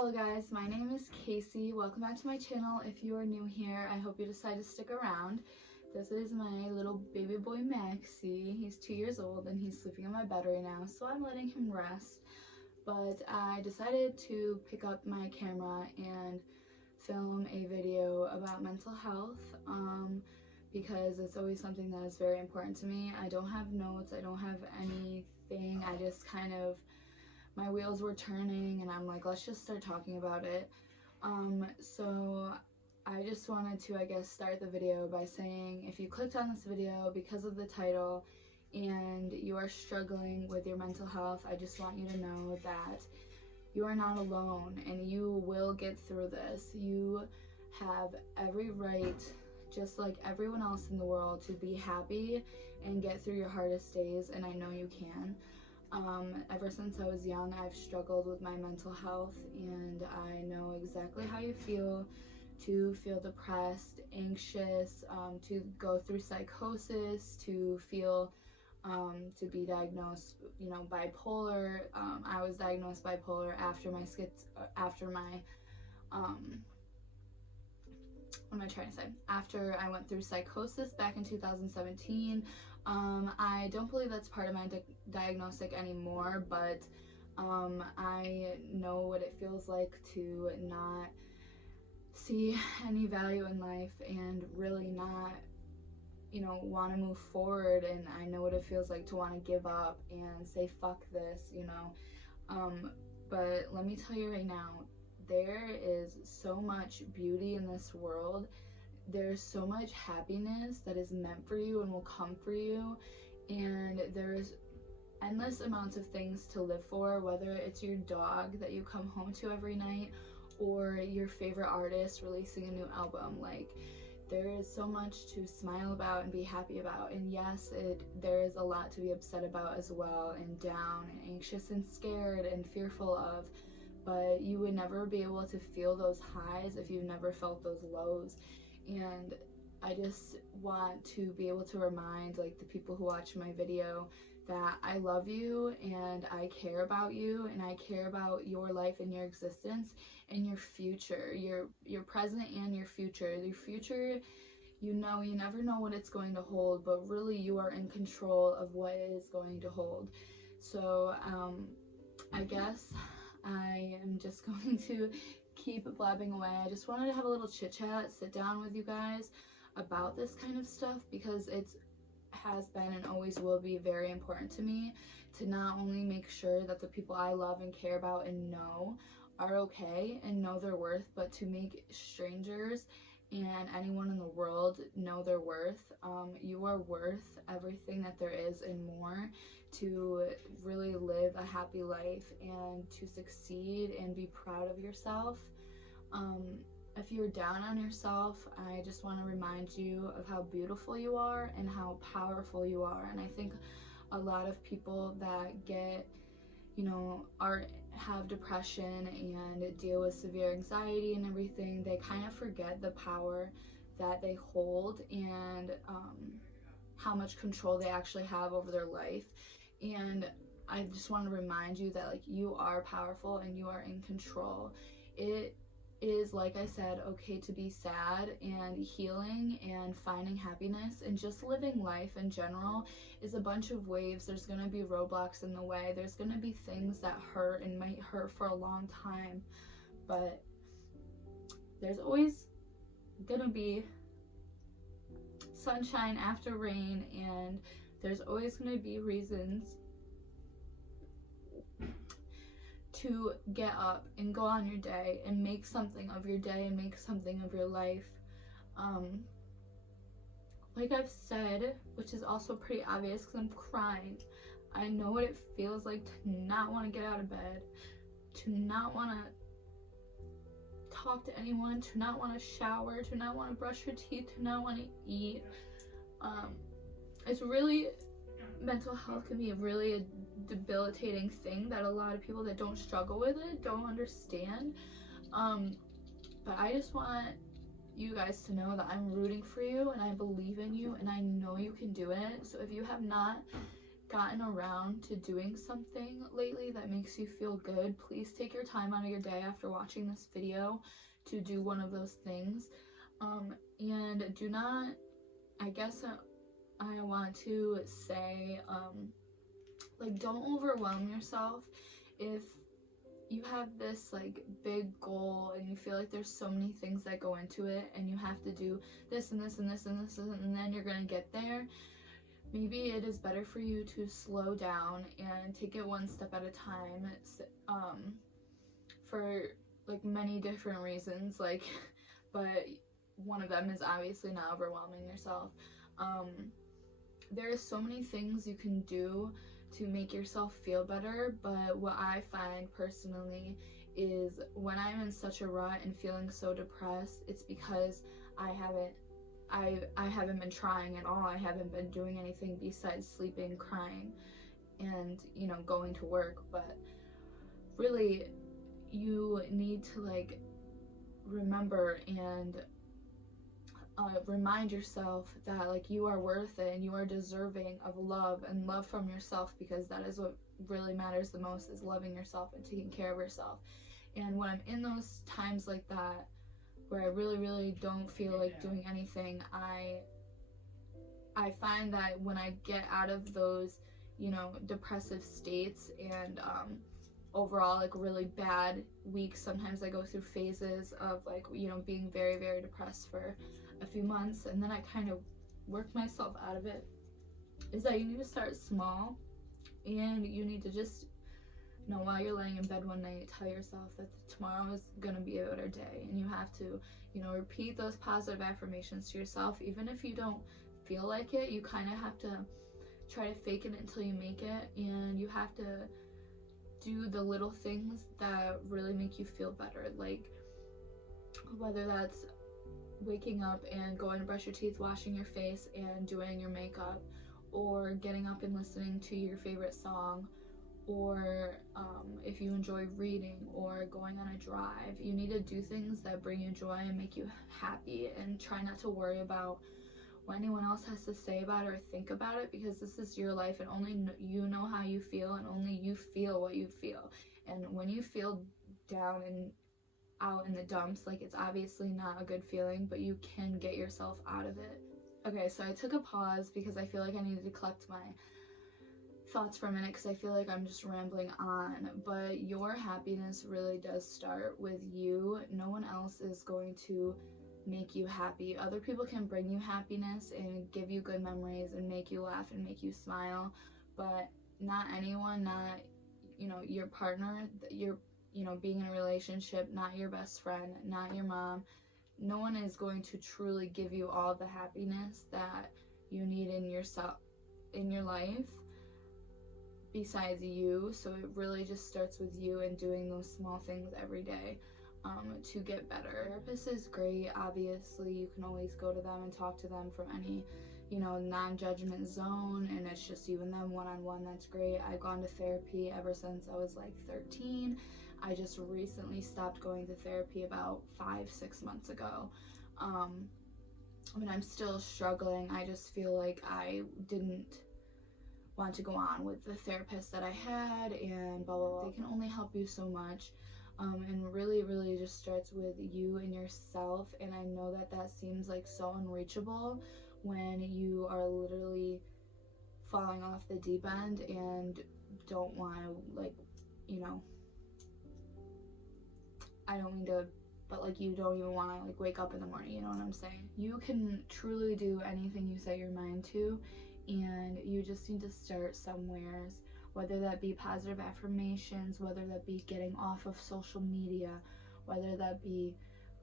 Hello guys, my name is Casey. Welcome back to my channel. If you are new here, I hope you decide to stick around. This is my little baby boy Maxie. He's 2 years old and he's sleeping in my bed right now, so I'm letting him rest. But I decided to pick up my camera and film a video about mental health because it's always something that is very important to me. I don't have notes, I don't have anything, I just kind of, my wheels were turning and I'm like, let's just start talking about it. So I just wanted to, I guess, start the video by saying if you clicked on this video because of the title and you are struggling with your mental health, I just want you to know that you are not alone and you will get through this. You have every right, just like everyone else in the world, to be happy and get through your hardest days, and I know you can. Ever since I was young, I've struggled with my mental health, and I know exactly how you feel to feel depressed, anxious, to go through psychosis, to feel, to be diagnosed, bipolar. I was diagnosed bipolar after my what am I trying to say? After I went through psychosis back in 2017. I don't believe that's part of my diagnostic anymore, but I know what it feels like to not see any value in life and really not, want to move forward, and I know what it feels like to want to give up and say fuck this, but let me tell you right now, there is so much beauty in this world. There's so much happiness that is meant for you and will come for you, and there's endless amounts of things to live for, whether it's your dog that you come home to every night or your favorite artist releasing a new album. Like, there is so much to smile about and be happy about, and yes, there is a lot to be upset about as well, and down and anxious and scared and fearful of, but you would never be able to feel those highs if you've never felt those lows. And I just want to be able to remind, like, the people who watch my video that I love you and I care about you and I care about your life and your existence and your future, your present and your future. Your future, you never know what it's going to hold, but really you are in control of what it is going to hold. So I guess I am just going to keep blabbing away. I just wanted to have a little chit chat, sit down with you guys about this kind of stuff, because it has been and always will be very important to me to not only make sure that the people I love and care about and know are okay and know their worth, but to make strangers and anyone in the world know their worth. You are worth everything that there is and more to really live a happy life and to succeed and be proud of yourself. If you're down on yourself, I just want to remind you of how beautiful you are and how powerful you are. And I think a lot of people that get, have depression and deal with severe anxiety and everything, they kind of forget the power that they hold and how much control they actually have over their life. And I just want to remind you that, like, you are powerful and you are in control. It is, like I said, okay to be sad, and healing and finding happiness and just living life in general is a bunch of waves. There's going to be roadblocks in the way. There's going to be things that hurt and might hurt for a long time, but there's always going to be sunshine after rain, and there's always going to be reasons to get up and go on your day and make something of your day and make something of your life. Like I've said, which is also pretty obvious because I'm crying, I know what it feels like to not want to get out of bed, to not want to talk to anyone, to not want to shower, to not want to brush your teeth, to not want to eat. It's really, mental health can be really a debilitating thing that a lot of people that don't struggle with it don't understand. But I just want you guys to know that I'm rooting for you and I believe in you and I know you can do it. So if you have not gotten around to doing something lately that makes you feel good, please take your time out of your day after watching this video to do one of those things. And do not, I guess I want to say, like, don't overwhelm yourself. If you have this like big goal and you feel like there's so many things that go into it and you have to do this and this and this and this and then you're gonna get there, maybe it is better for you to slow down and take it one step at a time, for like many different reasons, like but one of them is obviously not overwhelming yourself. There are so many things you can do to make yourself feel better, but what I find personally is when I'm in such a rut and feeling so depressed, it's because I haven't been trying at all. I haven't been doing anything besides sleeping, crying, and going to work. But really, you need to like remember and remind yourself that like you are worth it and you are deserving of love and love from yourself, because that is what really matters the most, is loving yourself and taking care of yourself. And when I'm in those times like that where I really don't feel like doing anything, I find that when I get out of those depressive states and overall like really bad weeks, sometimes I go through phases of like being very depressed for a few months, and then I kind of work myself out of it, is that you need to start small and you need to just while you're laying in bed one night, tell yourself that tomorrow is gonna be a better day, and you have to repeat those positive affirmations to yourself. Even if you don't feel like it, you kind of have to try to fake it until you make it, and you have to do the little things that really make you feel better, like whether that's waking up and going to brush your teeth, washing your face, and doing your makeup, or getting up and listening to your favorite song, or if you enjoy reading or going on a drive. You need to do things that bring you joy and make you happy, and try not to worry about what anyone else has to say about it or think about it, because this is your life and only you know how you feel, and only you feel what you feel. And when you feel down and out in the dumps, like, it's obviously not a good feeling, but you can get yourself out of it. Okay, so I took a pause because I feel like I needed to collect my thoughts for a minute, because I feel like I'm just rambling on. But your happiness really does start with you. No one else is going to make you happy. Other people can bring you happiness and give you good memories and make you laugh and make you smile, but not anyone, not your partner, your being in a relationship, not your best friend, not your mom. No one is going to truly give you all the happiness that you need in yourself, in your life, besides you. So it really just starts with you and doing those small things every day to get better. Therapist is great. Obviously, you can always go to them and talk to them from any non-judgment zone, and it's just you and them one-on-one. That's great. I've gone to therapy ever since I was like 13. I just recently stopped going to therapy about 5-6 months ago. But I'm still struggling. I just feel like I didn't want to go on with the therapist that I had, and blah blah blah. They can only help you so much, and really just starts with you and yourself. And I know that seems like so unreachable when you are literally falling off the deep end and don't want to, like, I don't mean to, but like, you don't even want to like wake up in the morning, you know what I'm saying? You can truly do anything you set your mind to, and you just need to start somewheres, whether that be positive affirmations, whether that be getting off of social media, whether that be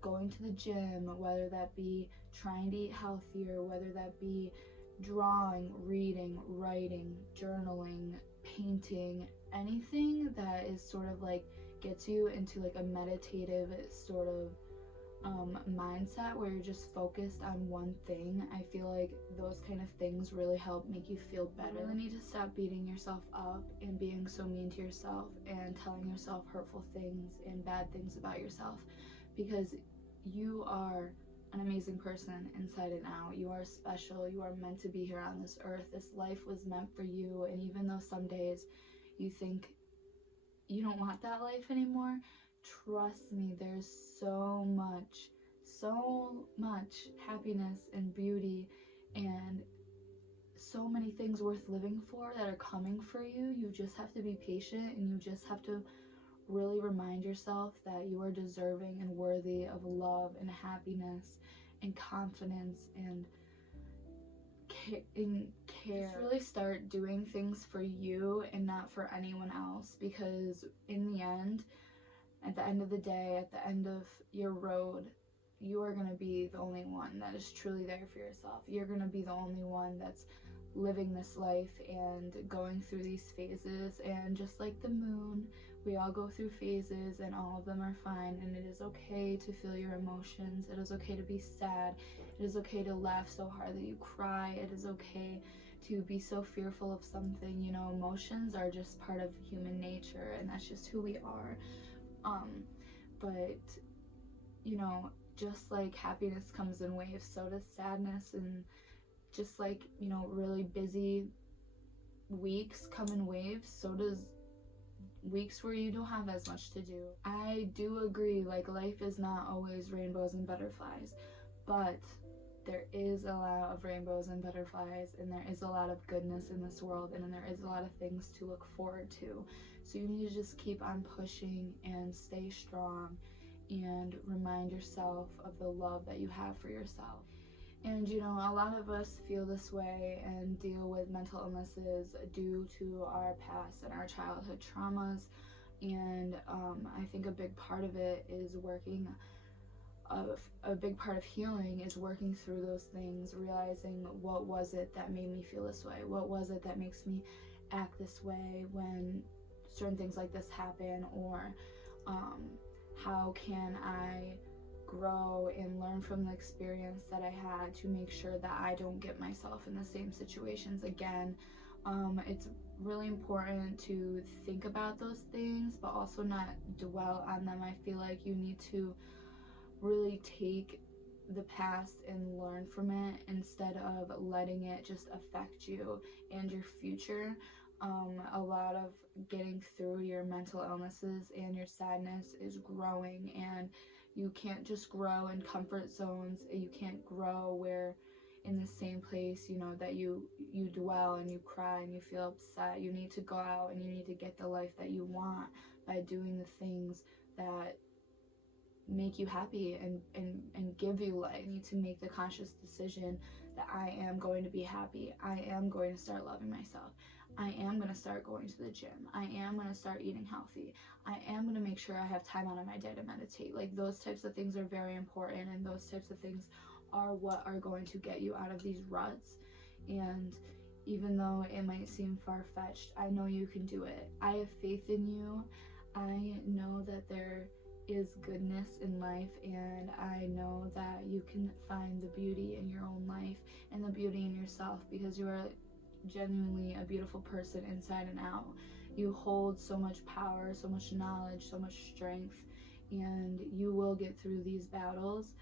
going to the gym, whether that be trying to eat healthier, whether that be drawing, reading, writing, journaling, painting, anything that is sort of like gets you into like a meditative sort of mindset where you're just focused on one thing. I feel like those kind of things really help make you feel better. You really need to stop beating yourself up and being so mean to yourself and telling yourself hurtful things and bad things about yourself, because you are an amazing person inside and out. You are special. You are meant to be here on this earth. This life was meant for you. And even though some days you think you don't want that life anymore, trust me, there's so much happiness and beauty and so many things worth living for that are coming for you. You just have to be patient, and you just have to really remind yourself that you are deserving and worthy of love and happiness and confidence and care. Just really start doing things for you and not for anyone else, because in the end, at the end of the day, at the end of your road, you are going to be the only one that is truly there for yourself. You're going to be the only one that's living this life and going through these phases. And just like the moon, we all go through phases, and all of them are fine, and it is okay to feel your emotions. It is okay to be sad. It is okay to laugh so hard that you cry. It is okay to be so fearful of something. You know, emotions are just part of human nature, and that's just who we are. But you know, just like happiness comes in waves, so does sadness. And just like, you know, really busy weeks come in waves, so does weeks where you don't have as much to do. I do agree, like, life is not always rainbows and butterflies, but there is a lot of rainbows and butterflies, and there is a lot of goodness in this world, and there is a lot of things to look forward to. So you need to just keep on pushing and stay strong and remind yourself of the love that you have for yourself. And you know, a lot of us feel this way and deal with mental illnesses due to our past and our childhood traumas. And I think a big part of it is a big part of healing is working through those things, realizing what was it that made me feel this way? What was it that makes me act this way when certain things like this happen? Or how can I grow and learn from the experience that I had to make sure that I don't get myself in the same situations again? It's really important to think about those things, but also not dwell on them. I feel like you need to really take the past and learn from it instead of letting it just affect you and your future. A lot of getting through your mental illnesses and your sadness is growing, and you can't just grow in comfort zones. You can't grow where in the same place, you know, that you dwell and you cry and you feel upset. You need to go out and you need to get the life that you want by doing the things that make you happy and give you life. You need to make the conscious decision that I am going to be happy. I am going to start loving myself. I am going to start going to the gym. I am going to start eating healthy. I am going to make sure I have time out of my day to meditate. Like, those types of things are very important, and those types of things are what are going to get you out of these ruts. And even though it might seem far-fetched, I know you can do it. I have faith in you. I know that there is goodness in life, and I know that you can find the beauty in your own life and the beauty in yourself, because you are genuinely a beautiful person inside and out. You hold so much power, so much knowledge, so much strength, and you will get through these battles.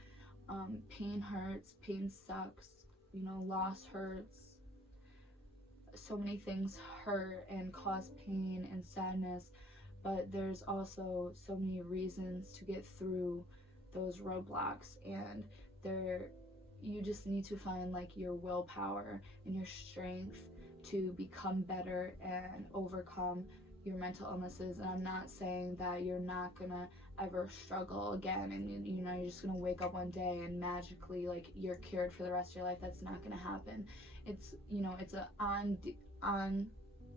Pain hurts, pain sucks, you know, loss hurts. So many things hurt and cause pain and sadness, but there's also so many reasons to get through those roadblocks, and you just need to find like your willpower and your strength to become better and overcome your mental illnesses. And I'm not saying that you're not gonna ever struggle again, and you know, you're just gonna wake up one day and magically like you're cured for the rest of your life. That's not gonna happen. It's, you know, it's a on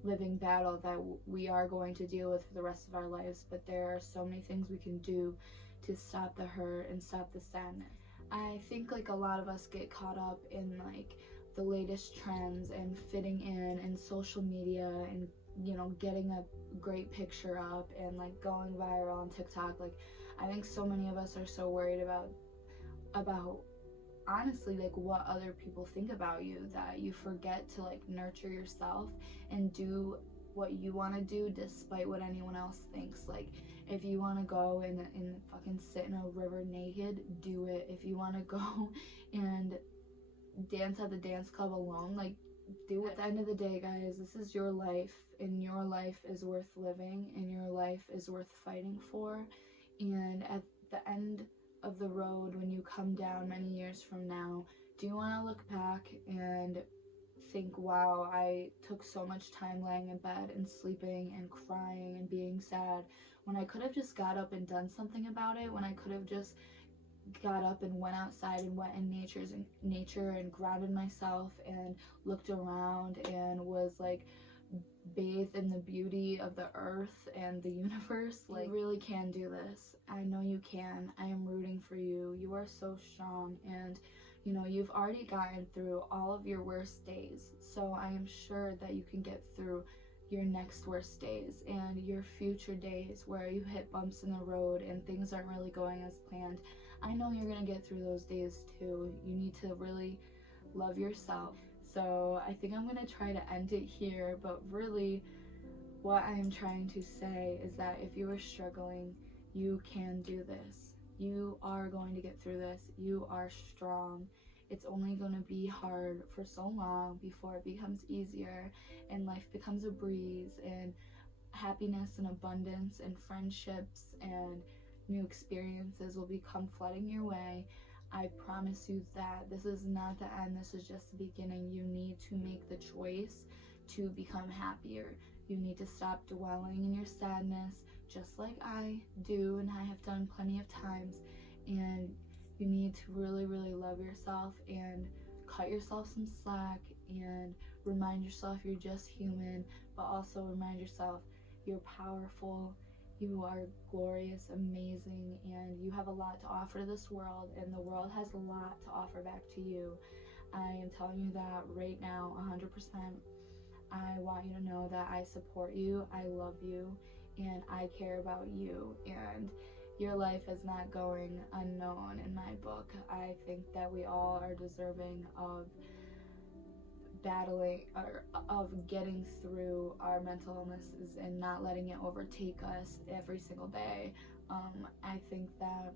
living battle that we are going to deal with for the rest of our lives, but there are so many things we can do to stop the hurt and stop the sadness. I think like a lot of us get caught up in like the latest trends and fitting in and social media, and you know, getting a great picture up and like going viral on TikTok. Like, I think so many of us are so worried about honestly like what other people think about you, that you forget to like nurture yourself and do what you want to do despite what anyone else thinks. Like, if you want to go and fucking sit in a river naked, do it. If you want to go and dance at the dance club alone, like, do it. At the end of the day, guys, this is your life, and your life is worth living, and your life is worth fighting for. And at the end of the road, when you come down many years from now, do you want to look back and think, wow, I took so much time laying in bed and sleeping and crying and being sad, when I could have just got up and done something about it, when I could have just got up and went outside and went in nature and grounded myself and looked around and was like bathed in the beauty of the earth and the universe. Like, you really can do this. I know you can. I am rooting for you. You are so strong, and you know, you've already gotten through all of your worst days, so I am sure that you can get through your next worst days and your future days where you hit bumps in the road and things aren't really going as planned. I know you're gonna get through those days too. You need to really love yourself. So I think I'm gonna try to end it here, but really what I am trying to say is that if you are struggling, you can do this. You are going to get through this. You are strong. It's only going to be hard for so long before it becomes easier and life becomes a breeze, and happiness and abundance and friendships and new experiences will become flooding your way. I promise you that this is not the end. This is just the beginning. You need to make the choice to become happier. You need to stop dwelling in your sadness, just like I do and I have done plenty of times. And you need to really, really love yourself and cut yourself some slack and remind yourself you're just human, but also remind yourself you're powerful, you are glorious, amazing, and you have a lot to offer to this world, and the world has a lot to offer back to you. I am telling you that right now, 100%. I want you to know that I support you, I love you, and I care about you, and your life is not going unknown in my book. I think that we all are deserving of battling or of getting through our mental illnesses and not letting it overtake us every single day. I think that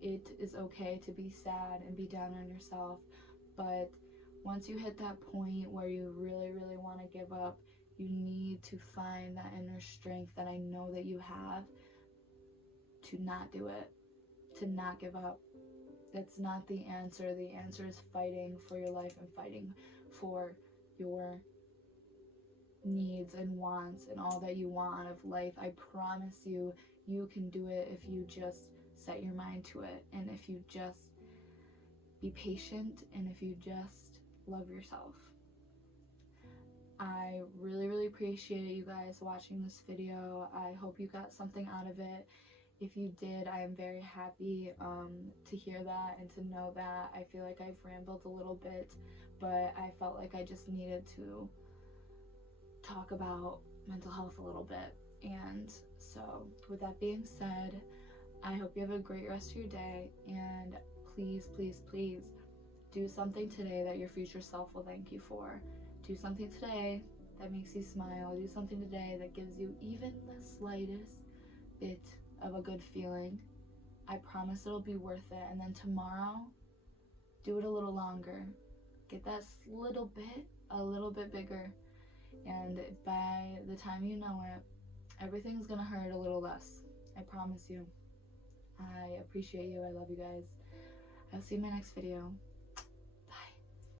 it is okay to be sad and be down on yourself, but once you hit that point where you really, really want to give up, you need to find that inner strength that I know that you have to not do it, to not give up. That's not the answer. The answer is fighting for your life and fighting for your needs and wants and all that you want out of life. I promise you, you can do it if you just set your mind to it, and if you just be patient, and if you just love yourself. I really, really appreciate you guys watching this video. I hope you got something out of it. If you did, I am very happy to hear that and to know that. I feel like I've rambled a little bit, but I felt like I just needed to talk about mental health a little bit. And so with that being said, I hope you have a great rest of your day, and please, please, please do something today that your future self will thank you for. Do something today that makes you smile. Do something today that gives you even the slightest bit of a good feeling. I promise it'll be worth it. And then tomorrow, do it a little longer. Get that little bit a little bit bigger, and by the time you know it, everything's gonna hurt a little less. I promise you. I appreciate you. I love you guys. I'll see you in my next video.